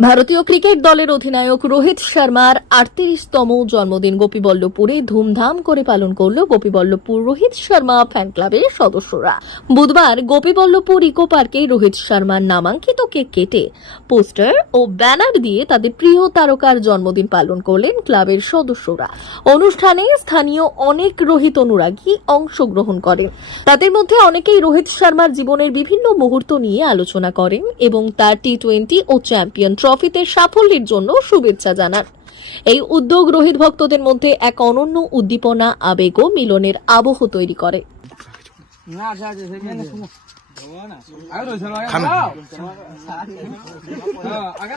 ভারতীয় ক্রিকেট দলের অধিনায়ক রোহিত শর্মার আটত্রিশতম জন্মদিন গোপীবল্লভপুরে ধুমধাম করে পালন করল গোপীবল্লভপুর রোহিত শর্মা ফ্যান ক্লাবের সদস্যরা। বুধবার গোপীবল্লভপুর ইকো পার্কে রোহিত শর্মার নামাঙ্কিত কেক কেটে পোস্টার ও ব্যানার দিয়ে তাদের প্রিয় তারকার জন্মদিন পালন করলেন ক্লাবের সদস্যরা। অনুষ্ঠানে স্থানীয় অনেক রোহিত অনুরাগী অংশগ্রহণ করেন। তাদের মধ্যে অনেকেই রোহিত শর্মার জীবনের বিভিন্ন মুহূর্ত নিয়ে আলোচনা করেন এবং তার টি টোয়েন্টি ও চ্যাম্পিয়ন ট্রফিতে সাফল্যের জন্য শুভেচ্ছা জানান। এই উদ্যোগ রোহিত ভক্তদের মধ্যে এক অনন্য উদ্দীপনা আবেগ ও মিলনের আবহ তৈরি করে। রয়েছে আগে